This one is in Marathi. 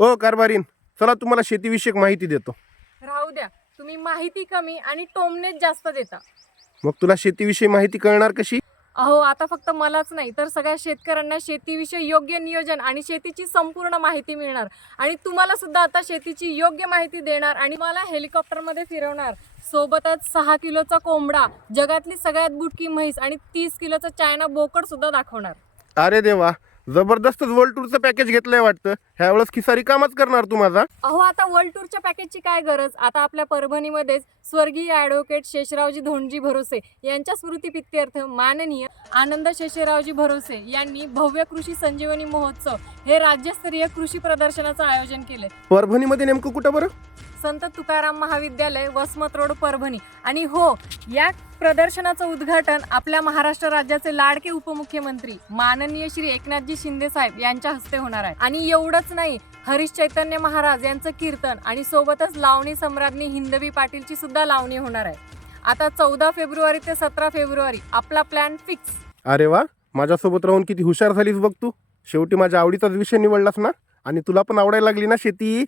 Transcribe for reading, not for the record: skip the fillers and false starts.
ओ कारभारीन, चला तुम्हाला शेतीविषयक माहिती देतो. राहू द्या, तुम्ही माहिती कमी आणि टोमनेच जास्त देता. मग तुला शेतीविषयी माहिती कळणार कशी? अहो, आता फक्त मलाच नाही तर सगळ्या शेतकऱ्यांना शेतीविषयी योग्य नियोजन आणि शेतीची संपूर्ण माहिती मिळणार. आणि तुम्हाला सुद्धा आता शेतीची योग्य माहिती देणार आणि मला हेलिकॉप्टरमध्ये फिरवणार. सोबतच 6 किलोचा कोंबडा, जगातली सगळ्यात बुटकी म्हैस आणि 30 किलोचा चायना बोकड सुद्धा दाखवणार. अरे देवा, जबरदस्तच वर्ल्ड टूरचं पॅकेज घेतलंय वाटतं. ह्या वेळेस खिसारी कामच करणार तू माझा. अहो, आता वर्ल्ड टूरच्या पॅकेजची काय गरज. आता आपल्या परभणीमध्येच स्वर्गीय ॲडव्होकेट शेषरावजी धोंडजी भरोसे यांच्या स्मृतिप्रित्यर्थ माननीय आनंद शेषरावजी भरोसे यांनी भव्य कृषी संजीवनी महोत्सव हे राज्यस्तरीय कृषी प्रदर्शनाचं आयोजन केले. परभणीमध्ये नेमकं कुठं बरं? संत तुकाराम महाविद्यालय, वसमत रोड, परभणी. आणि हो, या प्रदर्शनाचं उद्घाटन आपल्या महाराष्ट्र राज्याचे लाडके उपमुख्यमंत्री माननीय श्री एकनाथजी शिंदे साहेब यांच्या हस्ते होणार आहे. आणि एवढंच नाही, हरीश चैतन्य महाराज यांचं कीर्तन आणि सोबतच लावणी सम्राज्ञी हिंदवी पाटीलची सुद्धा लावणी होणार आहे. आता 14 फेब्रुवारी ते 17 फेब्रुवारी आपला प्लॅन फिक्स. अरे वा, माझ्यासोबत राहून किती हुशार झालीस बघ तू. शेवटी माझ्या आवडीचाच विषय निवडलास ना. आणि तुला पण आवडायला लागली ना शेती.